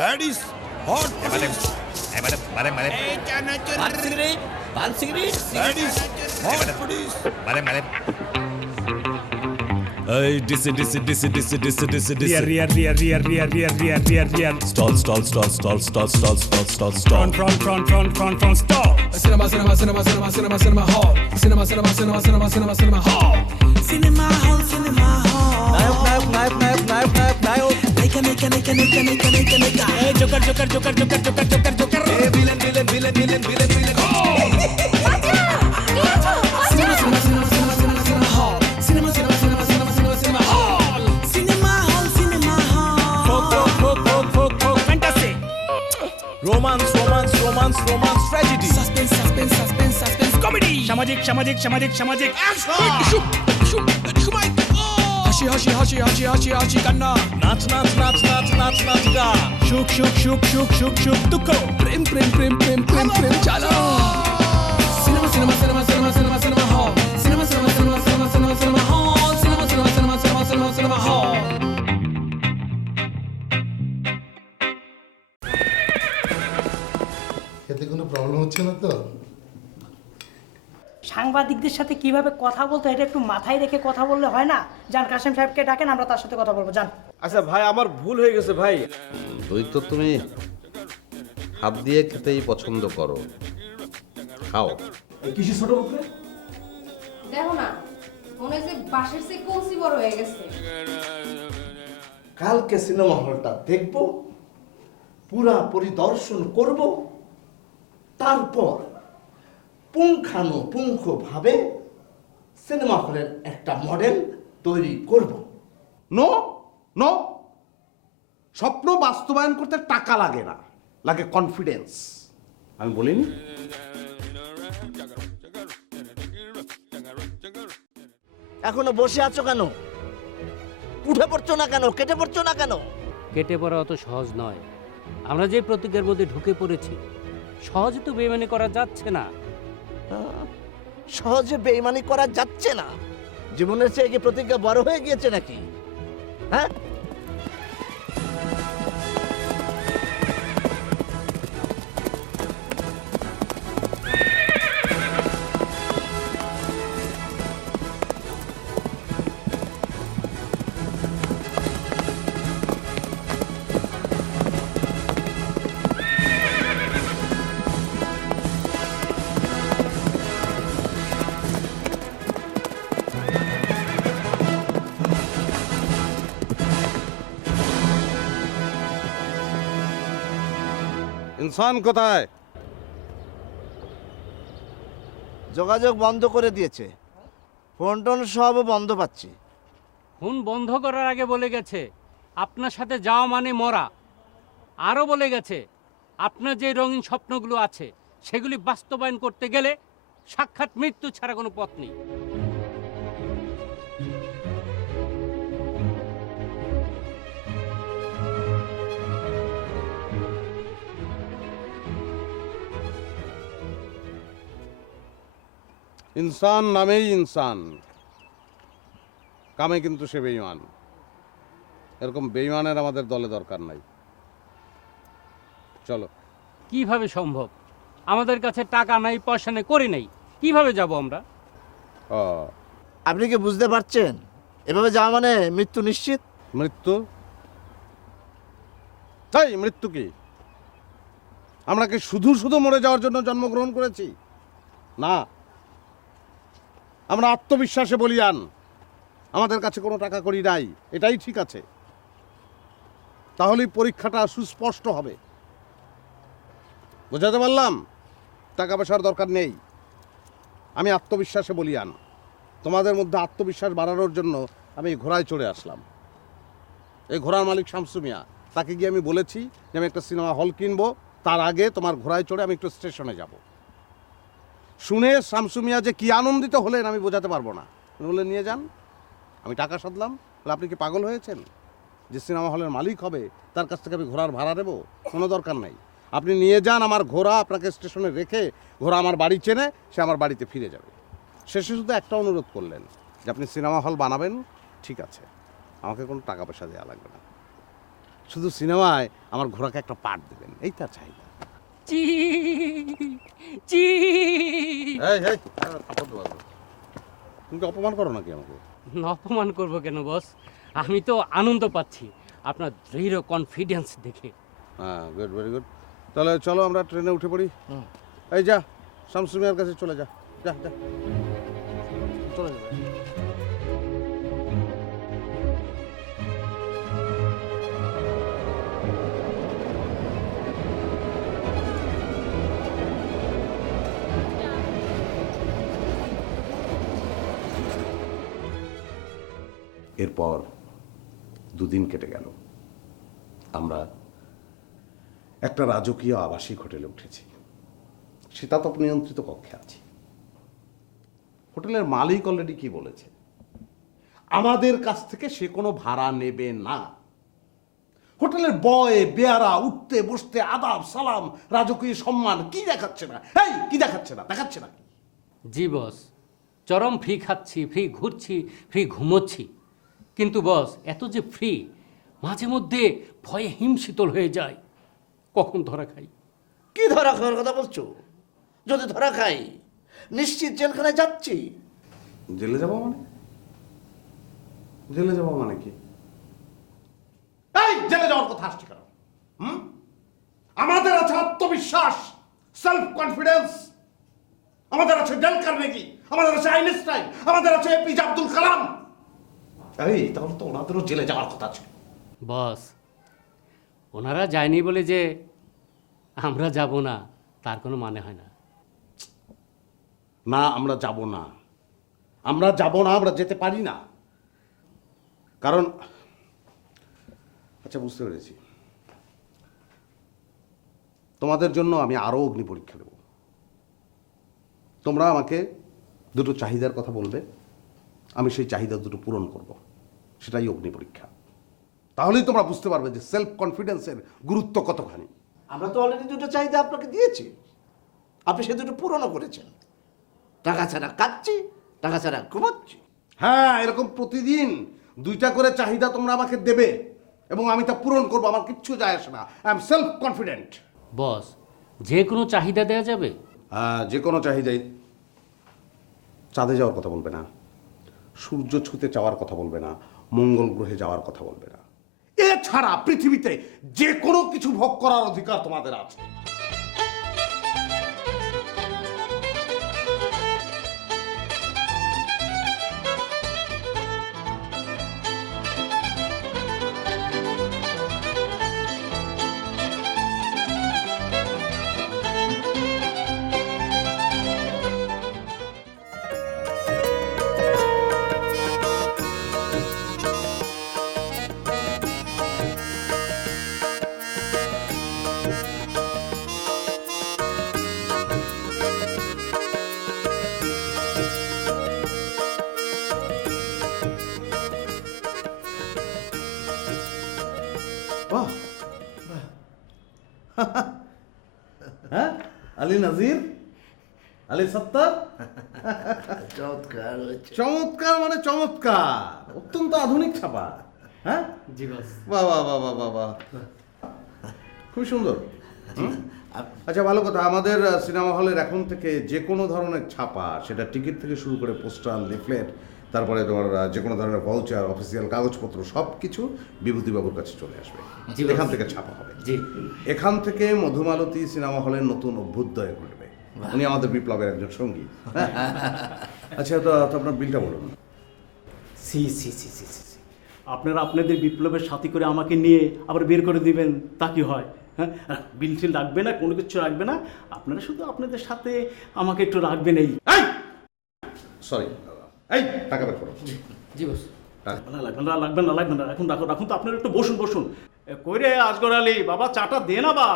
Baddies, hot madam, baddies. madam. One cigarette, one cigarette. Baddies, hot baddies. Madam. Hey, disi. Rear. Stall. Front, stall. Cinema hall. Cinema hall. নায়ক Hey, Joker. Hey, villain. Cinema hall. Cinema hall. Folk, fantasy. Romance, tragedy. Suspense, comedy. সামাজিক হাসি কান্না নাচ গা। সুখ দুঃখ প্রেম চালা cinema hall cinema hall এতে কোনো প্রবলেম হচ্ছে না তো? সাংবাদিকদের সাথে কিভাবে কথা বলতে হয় এটা একটু মাথায় রেখে কথা বললে হয় না? যান কাশেম সাহেবকে ডাকেন, আমরা তার সাথে কথা বলবো। যান। আচ্ছা ভাই, আমার ভুল হয়ে গেছে ভাই। তুই তো তুমি হাত দিয়ে খেতেই পছন্দ করো, খাও। কিসে ছোট মুখে দেখো না, মনে হয় যে বাসের চেয়ে কলসি বড় হয়ে গেছে। কালকে সিনেমা হলটা দেখব, পুরা পরিদর্শন করব, তারপর পুঙ্খানুপুঙ্খভাবে সিনেমা হলের একটা মডেল তৈরি করব। নো স্বপ্ন বাস্তবায়ন করতে টাকা লাগে না, লাগে কনফিডেন্স। আমি বলিনি? এখনো বসে আছো কেন? উঠে পড়ছো না কেন? কেটে পড়ছো না কেন? কেটে পড়া অত সহজ নয়। আমরা যে প্রতিজ্ঞার মধ্যে ঢুকে পড়েছি, সহজে তো বেইমানি করা যাচ্ছে না। সহজে বেইমানি করা যাচ্ছে না? জীবনের চেয়ে কি প্রতিজ্ঞা বড় হয়ে গিয়েছে নাকি? হ্যাঁ, ইনসান কোথায়? যোগাযোগ বন্ধ করে দিয়েছে, ফোন টোন সব বন্ধ পাচ্ছি। ফোন বন্ধ করার আগে বলে গেছে আপনার সাথে যাওয়া মানে মরা। আরও বলে গেছে আপনার যে রঙিন স্বপ্নগুলো আছে সেগুলি বাস্তবায়ন করতে গেলে সাক্ষাৎ মৃত্যু ছাড়া কোনো পথ নেই। ইনসান নামেই ইনসান, কামে কিন্তু সে বেঈমান। এরকম বেঈমানের আমাদের দলে দরকার নাই। চলো। কিভাবে সম্ভব? আমাদের কাছে টাকা নাই, পয়সা নেই, করি নাই, কিভাবে যাব আমরা? আপনি কি বুঝতে পারছেন? এভাবে যাওয়া মানে মৃত্যু নিশ্চিত। মৃত্যু? তাই মৃত্যু কি আমরা কি শুধু মরে যাওয়ার জন্য জন্মগ্রহণ করেছি? না, আমরা আত্মবিশ্বাসে বলিয়ান। আমাদের কাছে কোনো টাকা কড়ি নাই, এটাই ঠিক আছে। তাহলেই পরীক্ষাটা সুস্পষ্ট হবে। বোঝাতে পারলাম? টাকা পয়সার দরকার নেই, আমি আত্মবিশ্বাসে বলিয়ান। তোমাদের মধ্যে আত্মবিশ্বাস বাড়ানোর জন্য আমি ঘোড়ায় চড়ে আসলাম। এই ঘোড়ার মালিক শামসু মিয়া, তাকে গিয়ে আমি বলেছি যে আমি একটা সিনেমা হল কিনবো, তার আগে তোমার ঘোড়ায় চড়ে আমি একটু স্টেশনে যাব। শুনে শামসু মিয়া যে কি আনন্দিত হলেন আমি বোঝাতে পারবো না। উনি বললেন নিয়ে যান। আমি টাকা সাধলাম। বলে আপনি কি পাগল হয়েছেন? যে সিনেমা হলের মালিক হবে তার কাছ থেকে আমি ঘোড়ার ভাড়া দেবো? কোনো দরকার নাই, আপনি নিয়ে যান আমার ঘোড়া, আপনাকে স্টেশনে রেখে ঘোড়া আমার বাড়ি চেনে, সে আমার বাড়িতে ফিরে যাবে। শেষে শুধু একটা অনুরোধ করলেন যে আপনি সিনেমা হল বানাবেন, ঠিক আছে, আমাকে কোনো টাকা পয়সা দেওয়া লাগবে না। শুধু সিনেমায় আমার ঘোড়াকে একটা পার্ট দেবেন, এই তার চাহিদা। চি চি তুমি কি অপমান করো নাকি আমাকে? অপমান করব কেন বস? আমি তো আনন্দ পাচ্ছি আপনার দৃঢ় কনফিডেন্স দেখে। হ্যাঁ, গুড, ভেরি গুড। তাহলে চলো আমরা ট্রেনে উঠে পড়ি। এই যা, শামসু মিয়ার কাছে চলে যা, যা যা চলে যা। এরপর দুদিন কেটে গেল। আমরা একটা রাজকীয় আবাসিক হোটেলে উঠেছি। শীতাতপ নিয়ন্ত্রিত কক্ষে আছি। হোটেলের মালিক অলরেডি কি বলেছে, আমাদের কাছ থেকে সে কোনো ভাড়া নেবে না। হোটেলের বয় বেয়ারা উঠতে বসতে আদাব সালাম রাজকীয় সম্মান কি দেখাচ্ছে না? এই কি দেখাচ্ছে না, দেখাচ্ছে না? জি বস, চরম ফ্রি খাচ্ছি, ফ্রি ঘুরছি, ফ্রি ঘুমোচ্ছি। কিন্তু বস, এত যে ফ্রি, মাঝে মধ্যে ভয়ে হিমশীতল হয়ে যায়। কখন ধরা খাই? কি ধরা খাওয়ার কথা বলছো? যদি ধরা খাই নিশ্চিত জেলখানায় যাচ্ছি। জেলে যাবো মানে? জেলে যাবো মানে কি? এই জেলে যাওয়ার কথা আসছে কেন? আমাদের আছে আত্মবিশ্বাস, সেলফ কনফিডেন্স, আমাদের আছে ডেল কার্নেগি, আমাদের আছে আইনস্টাইন, আমাদের আছে এপিজে আব্দুল কালাম। এই তাহলে তো ওনাদেরও জেলে যাওয়ার কথা ছিল। বস, ওনারা যায়নি বলে যে আমরা যাব না তার কোনো মানে হয় না। না, আমরা যাব না, আমরা যাব না, আমরা যেতে পারি না। কারণ আচ্ছা, বুঝতে পেরেছি, তোমাদের জন্য আমি আরো অগ্নি পরীক্ষা দেব। তোমরা আমাকে দুটো চাহিদার কথা বলবে, আমি সেই চাহিদা দুটো পূরণ করব, সেটাই অগ্নি পরীক্ষা। তাহলেই তোমরা বুঝতে পারবে যে সেলফ কনফিডেন্সের গুরুত্ব কতখানি। আমরা তো অলরেডি দুটো চাহিদা আপনাকে দিয়েছি, আপনি সে দুটো পূরণও করেছেন। টাকা ছাড়া খাচ্ছি, টাকা ছাড়া ঘুমাচ্ছি। হ্যাঁ, এরকম প্রতিদিন দুইটা করে চাহিদা তোমরা আমাকে দেবে এবং আমি তা পূরণ করবো, আমার কিচ্ছু যায় আসে না। I am self confident. Boss, যে কোনো চাহিদা দেওয়া যাবে? যে কোনো চাহিদাই। চাঁদে যাওয়ার কথা বলবে না, সূর্য ছুঁতে যাওয়ার কথা বলবে না, মঙ্গল গ্রহে যাওয়ার কথা বলবে না। এছাড়া পৃথিবীতে যে কোনো কিছু ভোগ করার অধিকার তোমাদের আছে। হ্যাঁ, আলী নাজির, আলী সত্তার। চমৎকার, চমৎকার মানে চমৎকার, অত্যন্ত আধুনিক ছাপা। হ্যাঁ, জি বস। বাহ বাহ বাহ বাহ বাহ বাহ, খুব সুন্দর। আচ্ছা, ভালো কথা। আমাদের সিনেমা হলের এখন থেকে যে কোনো ধরনের ছাপা, সেটা টিকিট থেকে শুরু করে পোস্টার, লিফলেট, তারপরে তোমার যে কোনো ধরনের ভাউচার, অফিসিয়াল কাগজপত্র সব কিছু বিভূতিবাবুর কাছে চলে আসবে। এখান থেকে ছাপা হবে। জি, এখান থেকে মধুমালতী সিনেমা হলের নতুন অভ্যুদয় ঘটবে। উনি আমাদের বিপ্লবের একজন সঙ্গী। আচ্ছা, তো আপনার বিলটা বলুন। সি সি সি সি সি আপনারা আপনাদের বিপ্লবের সাথী করে আমাকে নিয়ে আবার বের করে দিবেন, তা কি হয়? হ্যাঁ, বিল টিল রাখবে না, কোনো কিছু রাখবে না, আপনারা শুধু আপনাদের সাথে আমাকে একটু রাখবেন। এই সরি, এই টাকা বের করো। জি বস। লাগবে না, লাগবে না, লাগবে না, এখন রাখুন, রাখুন তো। আপনারা একটু বসুন, বসুন। কই রে আজগর আলী, বাবা চাটা দে না বা।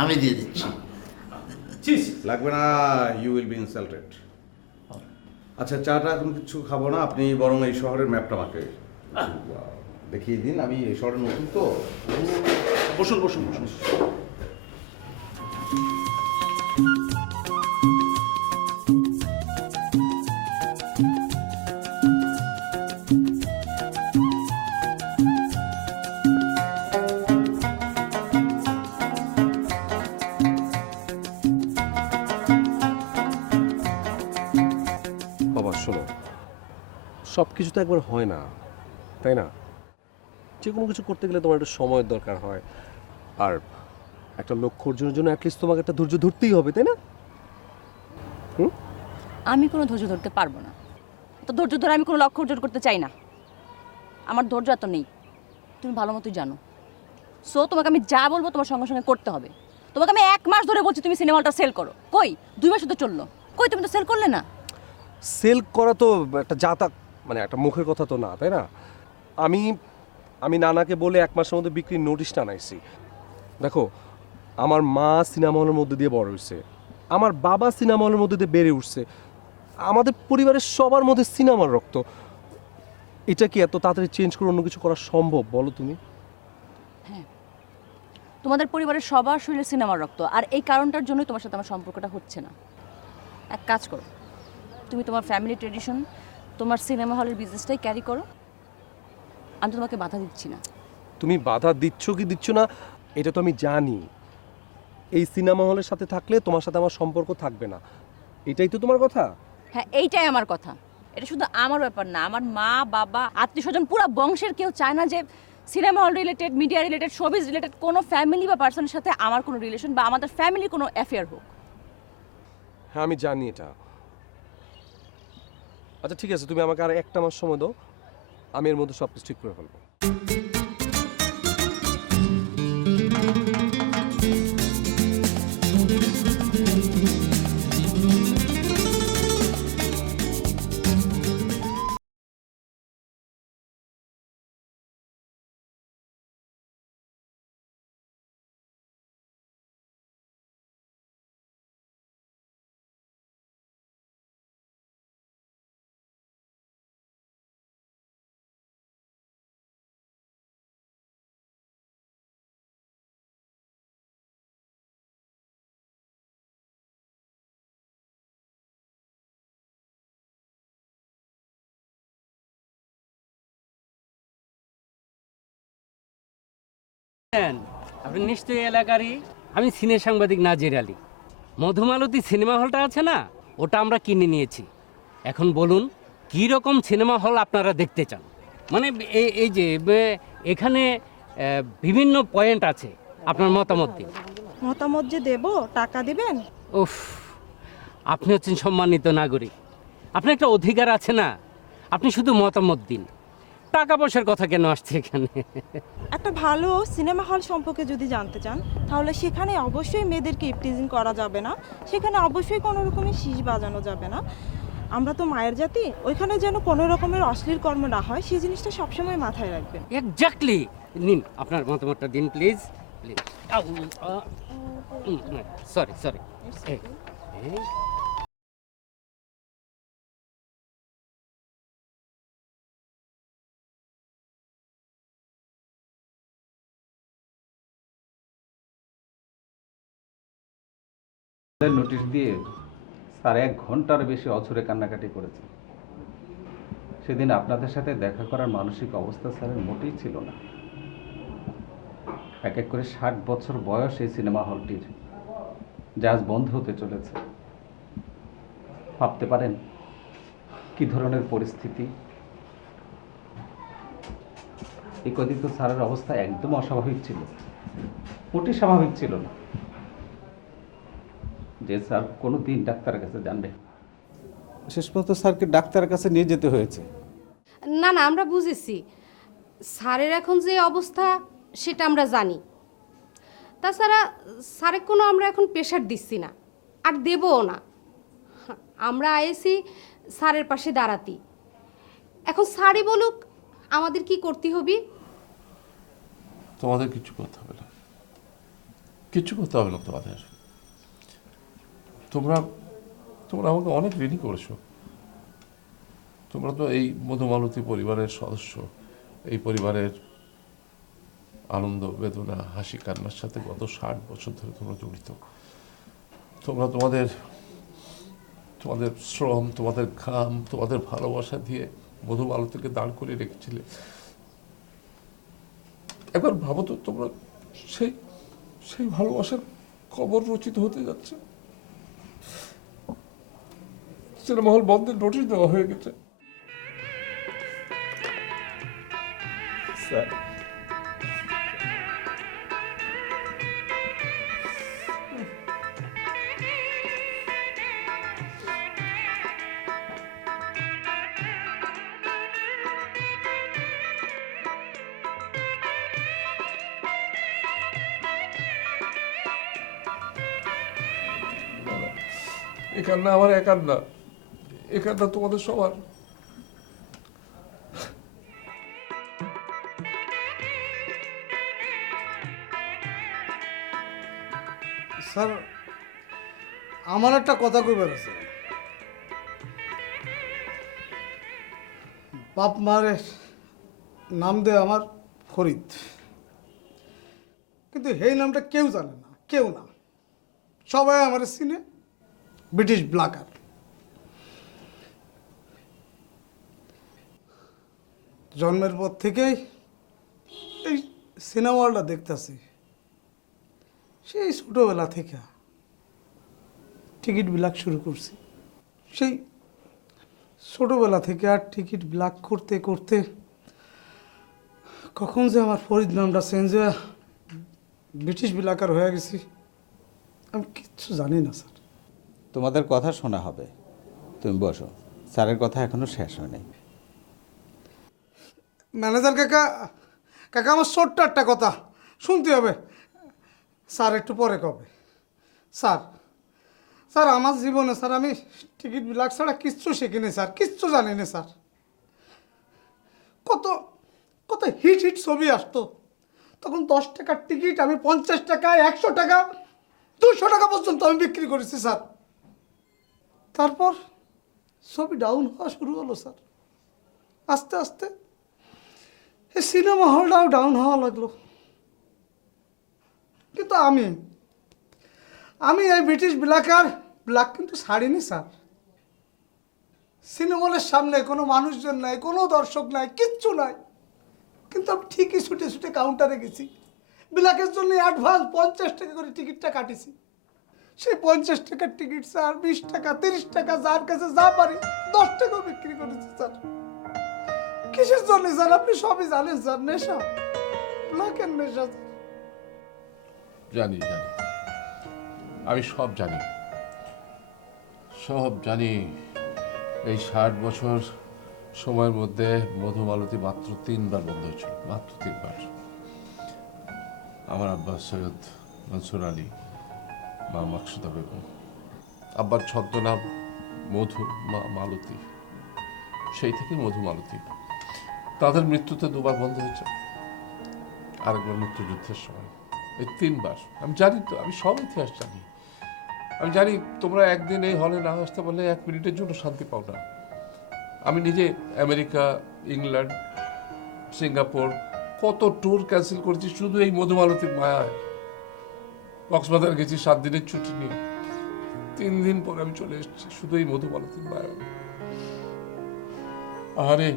আমি দিয়ে দিচ্ছি। লাগবে না, ইউ উইল বি ইনসাল্টেড। আচ্ছা, চাটা এখন কিছু খাবো না, আপনি বরং এই শহরের ম্যাপটা আমাকে দেখিয়ে দিন। আমি এই শহরে নতুন তো। বসুন, বসুন, বসুন। সব কিছু তো একবার হয় না, তাই না? যে কোনো কিছু করতে গেলে তোমার একটু সময়ের দরকার হয়, আর একটা লক্ষ্য অর্জনের জন্য অ্যাটলিস্ট তোমাকে একটা ধৈর্য ধরতেই হবে, তাই না? আমি কোনো ধৈর্য ধরতে পারবো না। তো ধৈর্য ধরে আমি কোনো লক্ষ্য অর্জন করতে চাই না। আমার ধৈর্য এত নেই, তুমি ভালো মতোই জানো। সো তোমাকে আমি যা বলবো তোমার সঙ্গে সঙ্গে করতে হবে। তোমাকে আমি 1 মাস ধরে বলছি তুমি সিনেমা হলটা সেল করো, কই 2 মাস তো চললো, কই তুমি তো সেল করলে না। সেল করা তো একটা জাতা, মানে একটা মুখের কথা তো না, তাই না? আমি আমি নানাকে বলে 1 মাসের মধ্যে বিক্রির নোটিশটা আনাইছি। দেখো, আমার মা সিনেমা হলের মধ্যে দিয়ে বড় হয়েছে, আমার বাবা সিনেমা হলের মধ্যে দিয়ে বেড়ে উঠছে, আমাদের পরিবারের সবার মধ্যে সিনেমার রক্ত। এটা কি এত তাড়াতাড়ি চেঞ্জ করে অন্য কিছু করা সম্ভব বলো তুমি? হ্যাঁ, তোমাদের পরিবারের সবার শরীরে সিনেমার রক্ত, আর এই কারণটার জন্যই তোমার সাথে আমার সম্পর্কটা হচ্ছে না। এক কাজ করো, তুমি তোমার ফ্যামিলি ট্রেডিশন, তোমার সিনেমা হলের বিজনেসটাই ক্যারি করো। আমি তো তোমাকে বাধা দিচ্ছি না। তুমি বাধা দিচ্ছ কি দিচ্ছ না এটা তো আমি জানি। এই সিনেমা হলের সাথে থাকলে তোমার সাথে আমার সম্পর্ক থাকবে না, এটাই তো তোমার কথা। হ্যাঁ, এইটাই আমার কথা। এটা শুধু আমার ব্যাপার না, আমার মা বাবা আত্মীয় স্বজন পুরো বংশের কেউ চায় না যে cinema hall related, media related, showbiz related কোনো ফ্যামিলি বা পার্সনের সাথে আমার কোনো রিলেশন বা আমাদের ফ্যামিলি কোনো অ্যাফেয়ার হোক। হ্যাঁ, আমি জানি এটা। আচ্ছা ঠিক আছে, তুমি আমাকে আর 1 মাস সময় দাও, আমি এর মধ্যে সব কিছু ঠিক করে ফেলবো। আপনি নিশ্চয়ই এলাকারই। আমি সিনে সাংবাদিক নাজির আলী। মধুমালতী সিনেমা হলটা আছে না, ওটা আমরা কিনে নিয়েছি। এখন বলুন কি রকম সিনেমা হল আপনারা দেখতে চান? মানে এই যে এখানে বিভিন্ন পয়েন্ট আছে, আপনার মতামত দিন। মতামত যে দেব, টাকা দিবেন? উফ, আপনি হচ্ছেন সম্মানিত নাগরিক, আপনার একটা অধিকার আছে না? আপনি শুধু মতামত দিন, টাকা পয়সার কথা কেন আসছে এখানে? একটা ভালো সিনেমা হল সম্পর্কে যদি জানতে চান, তাহলে সেখানে অবশ্যই মেয়েদেরকে ইপটিজিং করা যাবে না, সেখানে অবশ্যই কোনো রকমের শীষ বাজানো যাবে না। আমরা তো মায়ের জাতি, ওইখানে যেন কোনো রকমের অশ্লীল কর্ম না হয় সেই জিনিসটা সবসময় মাথায় রাখবেন। এক্স্যাক্টলি। নিন আপনার মতামতটা দিন please please. Sorry sorry. Notice দিয়ে স্যার 1 ঘন্টার বেশি অঝরে কান্নাকাটি করেছে। সেদিন আপনাদের সাথে দেখা করার মানসিক অবস্থা স্যারের মোটেই ছিল না। এক এক করে 60 বছর বয়স এই সিনেমা হলটির, যা আজ বন্ধ হতে চলেছে। ভাবতে পারেন কি ধরনের পরিস্থিতি। এই কদিন তো স্যারের অবস্থা একদম অস্বাভাবিক ছিল, মোটেই স্বাভাবিক ছিল না যে স্যার কোনো দিন ডাক্তারের কাছে জানবে। শেষ পর্যন্ত স্যারকে ডাক্তারের কাছে নিয়ে যেতে হয়েছে। না না, আমরা বুঝেছি স্যারের এখন যে অবস্থা সেটা আমরা জানি। তাছাড়া স্যারের কোনো আমরা এখন প্রেশার দিচ্ছি না, আর দেবও না। আমরা আইছি স্যারের পাশে দাঁড়াতে। এখন স্যারই বলুক আমাদের কি করতে হবে। তোমাদের কিছু করতে হবে না, কিছু করতে হবে না তোমাদের। তোমরা তোমরা আমাকে অনেক ঋণী করেছো। তোমরা তো এই মধুমালতী পরিবারের সদস্য, এই পরিবারের আনন্দ বেদনা হাসি কান্নার সাথে গত 60 বছর ধরে তোমরা জড়িত। তোমরা তোমাদের তোমাদের শ্রম, তোমাদের ঘাম, তোমাদের ভালোবাসা দিয়ে মধুমালতীকে দাঁড় করিয়ে রেখেছিলে। একবার ভাবো তো, তোমরা সেই সেই ভালোবাসার কবর রচিত হতে যাচ্ছে। সিনেমা হল বন্ধের নোটিশ দেওয়া হয়ে গেছে। স্যার এ কান্না আমার একার না, এ কান্না তোমাদের সবার। স্যার আমার একটা কথা কইবার আছে। বাপ মারের নাম দেয় আমার ফরিদ, কিন্তু এই নামটা কেউ জানে না, কেউ না। সবাই আমার চিনে ব্রিটিশ ব্লাকার। জন্মের পর থেকেই এই সিনেমা হলটা দেখতেছি, সেই ছোটোবেলা থেকে টিকিট বিলাক শুরু করছি। সেই ছোটোবেলা থেকে আর টিকিট ব্লাক করতে করতে কখন যে আমার ফরিদ নামটা চেঞ্জ হয়ে ব্রিটিশ বিলাকার হয়ে গেছি আমি কিচ্ছু জানি না স্যার। তোমাদের কথা শোনা হবে, তুমি বসো, স্যারের কথা এখনো শেষ হয়নি। ম্যানেজার কাকা, কাকা আমার ছোট্ট একটা কথা শুনতে হবে। স্যার একটু পরে কবে। স্যার স্যার আমার জীবনে স্যার আমি টিকিট বিলাক ছাড়া কিচ্ছু শিখিনি স্যার, কিচ্ছু জানি না স্যার। কত কত হিট হিট ছবি আসতো, তখন 10 টাকার টিকিট আমি 50 টাকা, 100 টাকা, 200 টাকা পর্যন্ত আমি বিক্রি করেছি স্যার। তারপর ছবি ডাউন হওয়া শুরু হলো স্যার। আস্তে আস্তে এই সিনেমা হলটাও ডাউন হওয়া লাগলো। কিন্তু আমি এই ব্রিটিশ ব্ল্যাক কিন্তু ছাড়িনি স্যার। সিনেমা হলের সামনে কোনো মানুষজন নাই, কোনো দর্শক নাই, কিচ্ছু নাই, কিন্তু আমি ঠিকই ছুটে ছুটে কাউন্টারে গেছি। ব্ল্যাকের জন্য অ্যাডভান্স 50 টাকা করে টিকিটটা কাটিছি। সেই 50 টাকার টিকিট স্যার 20 টাকা, 30 টাকা, যার কাছে যা পারি 10 টাকাও বিক্রি করেছি স্যার। কিসের জন্য স্যার? আপনি সবই জানেন স্যার, নেশা, ব্ল্যাকের নেশা। জানি জানি, আমি সব জানি, সব জানি। এই 60 বছর সময়ের মধ্যে মধুমালতী মাত্র 3 বার বন্ধ হয়েছিল, মাত্র 3 বার। আমার আব্বা সৈয়দ মনসুর আলী, মা মাকসুদা বেগম। আব্বার ছদ্মনাম মধু, মা মালতী, সেই থেকে মধুমালতী। তাদের মৃত্যুতে 2 বার বন্ধ হয়েছে, আরেকবার মুক্তিযুদ্ধের সময়। এই 3 বার। আমি জানি তো, আমি সব ইতিহাস জানি। আমি জানি তোমরা একদিন এই হলে না আসতে পারলে 1 মিনিটের জন্য শান্তি পাও না। আমি নিজে আমেরিকা, ইংল্যান্ড, সিঙ্গাপুর কত ট্যুর ক্যান্সেল করেছি শুধু এই মধুমালতীর মায়ায়। কক্সবাজার গেছি 7 দিনের ছুটি নিয়ে, 3 দিন পর আমি চলে এসেছি শুধু এই মধুমালতীর মায়ায়। আরে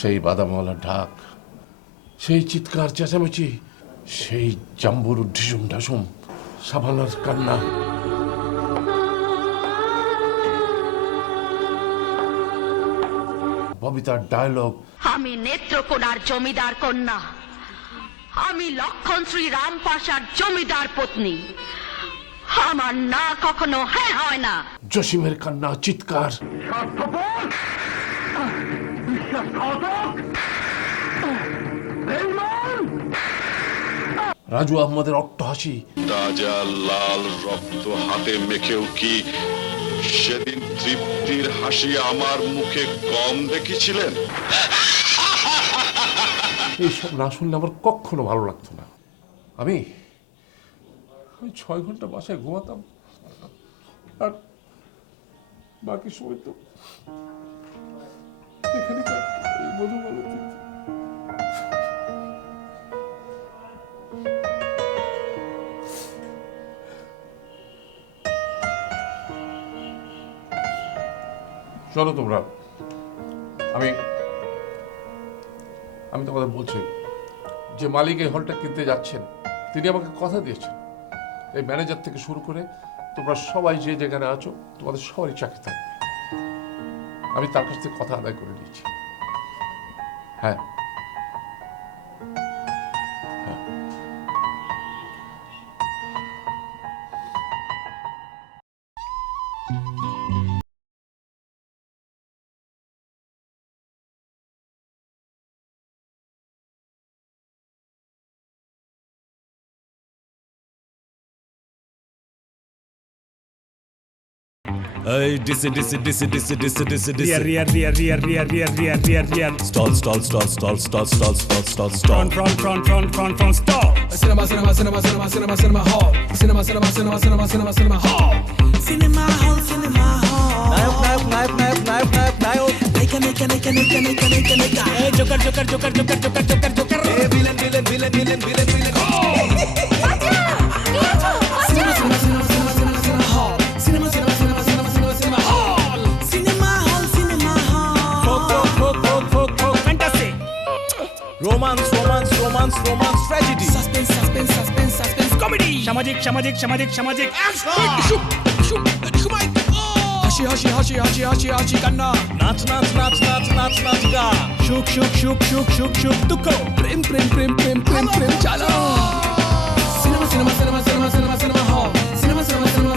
সেই বাদামওয়ালা ঢাক, সেই চিৎকার চেঁচামেচি, সেই জাম্বুর ঢিসুম ঢাসুম, সাবানার কান্না, ববিতার ডায়লগ। আমি নেত্রকোনার জমিদার কন্যা, আমি লক্ষণ শ্রী রামপাশার জমিদার পত্নী, আমার না কখনো হ্যাঁ হয় না। জসিমের কান্না, চিৎকার, রাজু আহমদের অট্টহাসি। তাজা লাল রক্ত হাতে মেখেও কি সেদিন তৃপ্তির হাসি আমার মুখে কম দেখেছিলেন? এইসব না শুনলে আমার কখনো ভালো লাগতো না। আমি 6 ঘন্টা বাসায় ঘুমাতাম, আর বাকি সময় তো এখানে এই মধুমালতী। চলো তোমরা, আমি তোমাদের বলছি, যে মালিক এই হলটা কিনতে যাচ্ছেন তিনি আমাকে কথা দিয়েছেন, এই ম্যানেজার থেকে শুরু করে তোমরা সবাই যে যেখানে আছো তোমাদের সবারই চাকরি থাকবে। আমি তার কাছ থেকে কথা আদায় করে নিয়েছি। হ্যাঁ, Hey, disi, disi, disi, disi, disi, disi, disi. Rear. Stall, stall, stall, stall, stall, stall, stall, stall, stall. Front, stop. Cinema, cinema, cinema, cinema, cinema, cinema hall. Cinema, cinema, cinema, cinema, cinema, cinema hall. Cinema hall, cinema hall. Nayak. Neka. Hey, Joker. Hey, villain. Cinema, cinema, cinema, cinema, cinema, cinema hall. Cinema, cinema, cinema, cinema, cinema, cinema hall. Cinema hall. Folk, fantasy. Romance, tragedy. Suspense, comedy. সামাজিক হাসি কান্না নাচ গা। সুখ দুঃখ প্রেম চালা cinema hall cinema